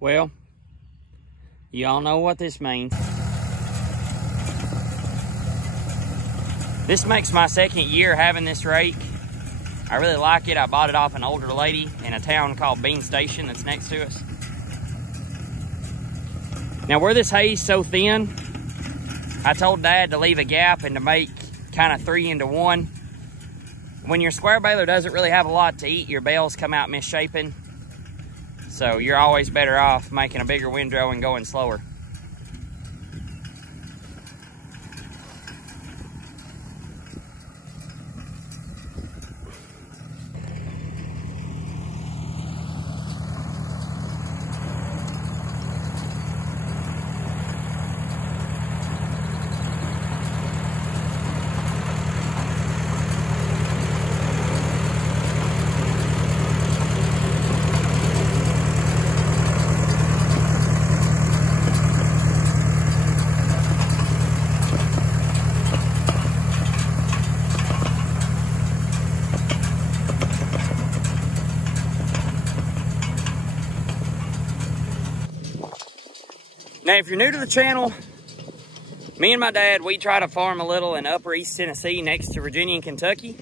Well, you all know what this means. This makes my second year having this rake. I really like it. I bought it off an older lady in a town called Bean Station that's next to us. Now, where this hay's so thin, I told Dad to leave a gap and to make kind of 3 into 1. When your square baler doesn't really have a lot to eat, your bales come out misshapen. So you're always better off making a bigger windrow and going slower. Now, if you're new to the channel, me and my dad, we try to farm a little in upper East Tennessee next to Virginia and Kentucky.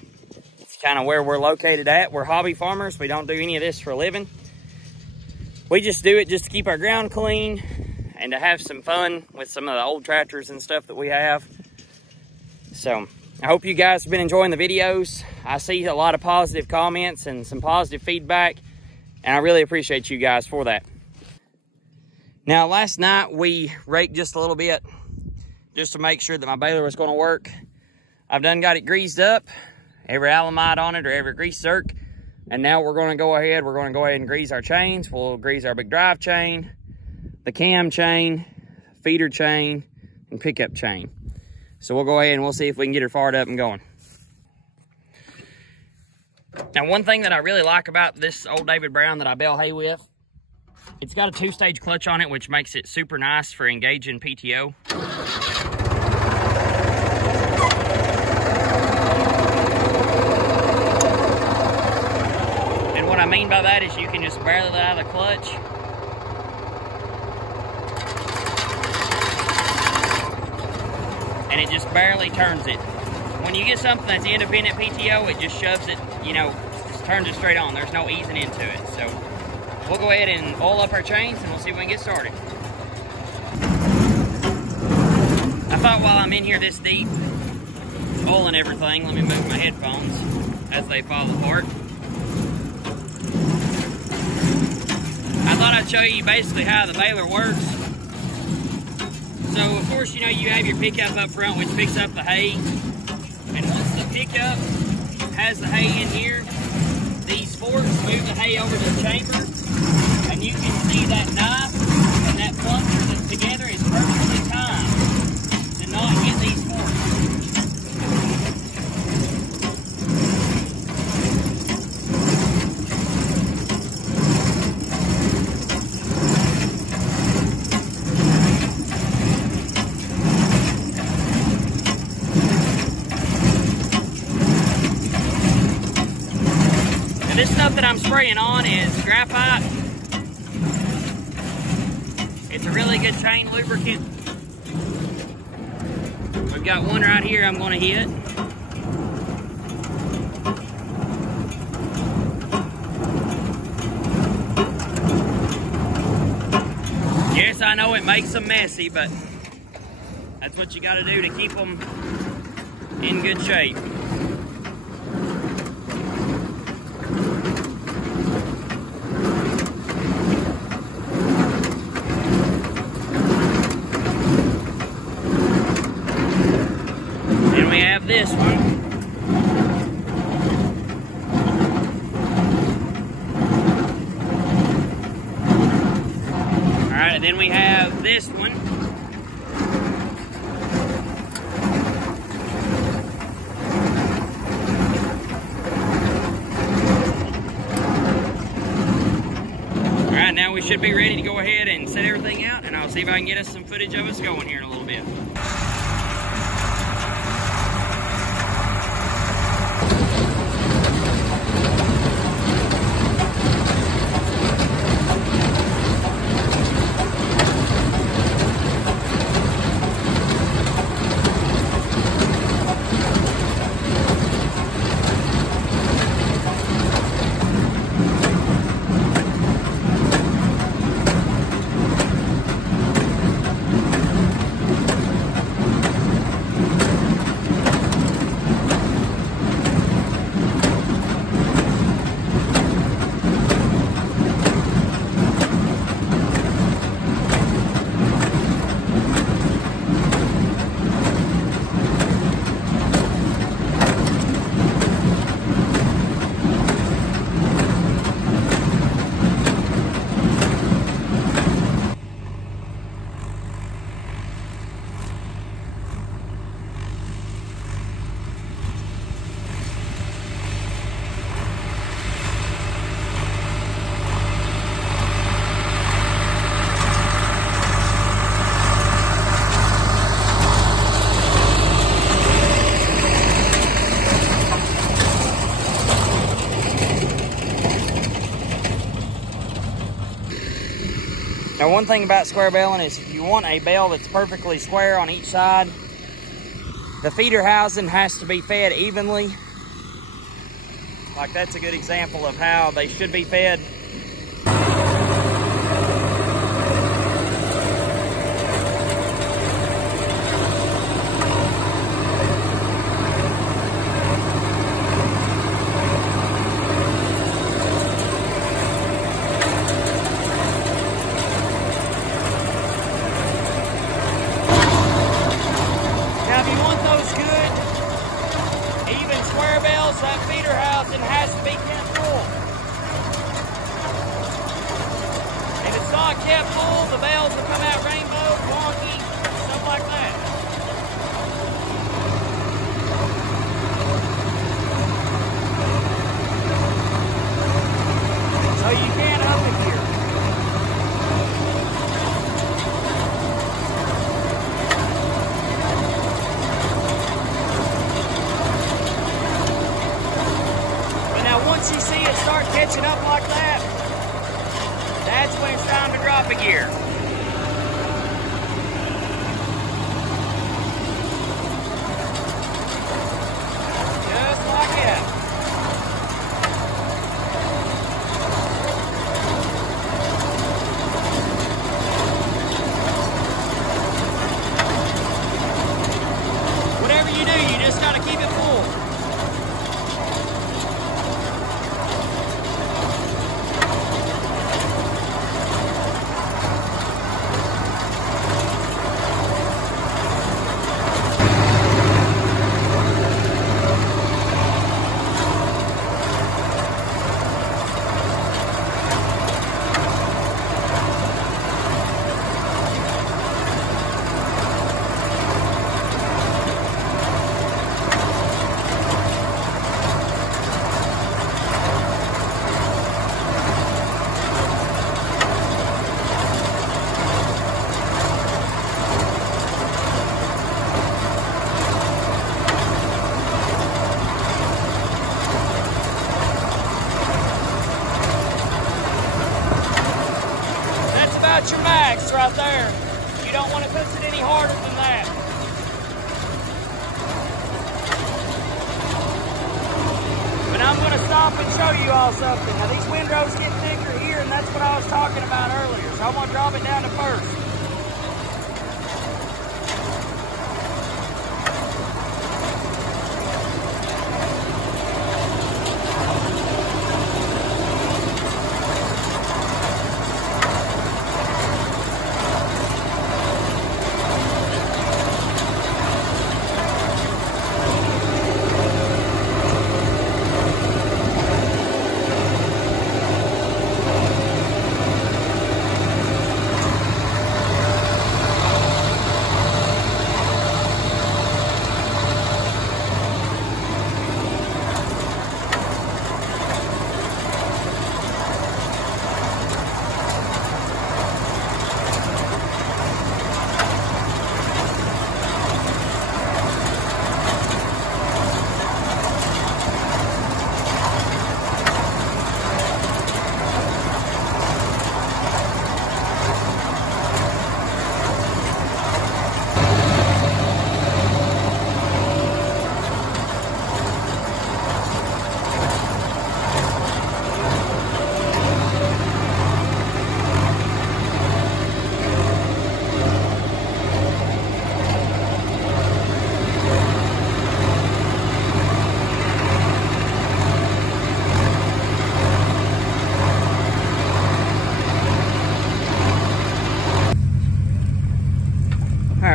It's kind of where we're located at. We're hobby farmers. We don't do any of this for a living. We just do it just to keep our ground clean and to have some fun with some of the old tractors and stuff that we have. So I hope you guys have been enjoying the videos. I see a lot of positive comments and some positive feedback, and I really appreciate you guys for that. Now, last night we raked just a little bit just to make sure that my baler was going to work. I've done got it greased up, every alamite on it or every grease zerk. And now we're going to go ahead and grease our chains. We'll grease our big drive chain, the cam chain, feeder chain, and pickup chain. So we'll go ahead and we'll see if we can get her fired up and going. Now, one thing that I really like about this old David Brown that I bale hay with, it's got a 2-stage clutch on it, which makes it super nice for engaging PTO. And what I mean by that is you can just barely let out of the clutch. And it just barely turns it. When you get something that's independent PTO, it just shoves it, you know, just turns it straight on. There's no easing into it. So we'll go ahead and oil up our chains and we'll see if we can get started. I thought while I'm in here this deep, oiling everything, let me move my headphones as they fall apart. I thought I'd show you basically how the baler works. So of course, you know, you have your pickup up front which picks up the hay. And once the pickup has the hay in here, these forks move the hay over to the chamber. And you can see that knife and that plunger that's together is perfectly timed to not hit these forks. Now, this stuff that I'm spraying on is graphite. It's a really good chain lubricant. We've got one right here I'm going to hit. Yes, I know it makes them messy, but that's what you got to do to keep them in good shape. This one. All right, and then we have this one. All right, now we should be ready to go ahead and set everything out, and I'll see if I can get us some footage of us going here in a little bit. Now, one thing about square baling is if you want a bale that's perfectly square on each side, the feeder housing has to be fed evenly. Like that's a good example of how they should be fed. Now, if you want those good, even square bales, that feeder housing has to be kept full. If it's not kept full, the bales will come out rainbow, wonky, stuff like that. So you can't up it here. Once you see it start catching up like that, that's when it's time to drop a gear. Just like that. Whatever you do, you just got to keep it full. Your max right there. You don't want to push it any harder than that. But I'm going to stop and show you all something. Now these windrows get thicker here, and that's what I was talking about earlier. So I'm going to drop it down to first.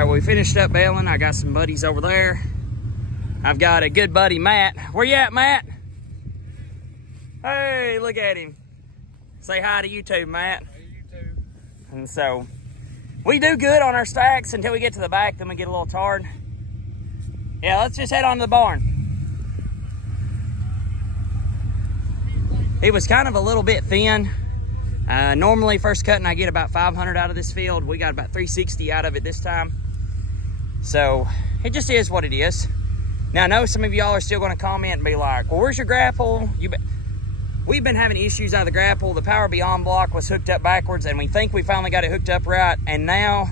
We finished up baling. I got some buddies over there. I've got a good buddy, Matt. Where you at, Matt? Hey, look at him. Say hi to YouTube, Matt. Hey, YouTube. And so, we do good on our stacks until we get to the back, then we get a little tired. Yeah, let's just head on to the barn. It was kind of a little bit thin. Normally, first cutting, I get about 500 out of this field. We got about 360 out of it this time. So, it just is what it is. Now, I know some of y'all are still going to comment and be like, well, where's your grapple? we've been having issues out of the grapple. The Power Beyond block was hooked up backwards, and we think we finally got it hooked up right. And now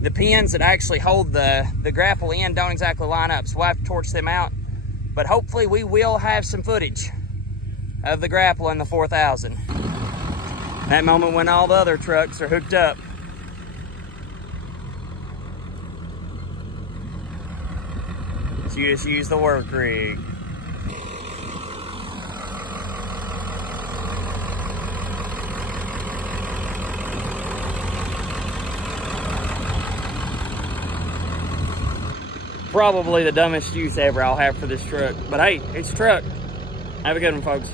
the pins that actually hold the grapple in don't exactly line up, so we'll have to torch them out. But hopefully we will have some footage of the grapple in the 4000. That moment when all the other trucks are hooked up. So you just use the work rig. Probably the dumbest use ever I'll have for this truck. But hey, it's a truck. Have a good one, folks.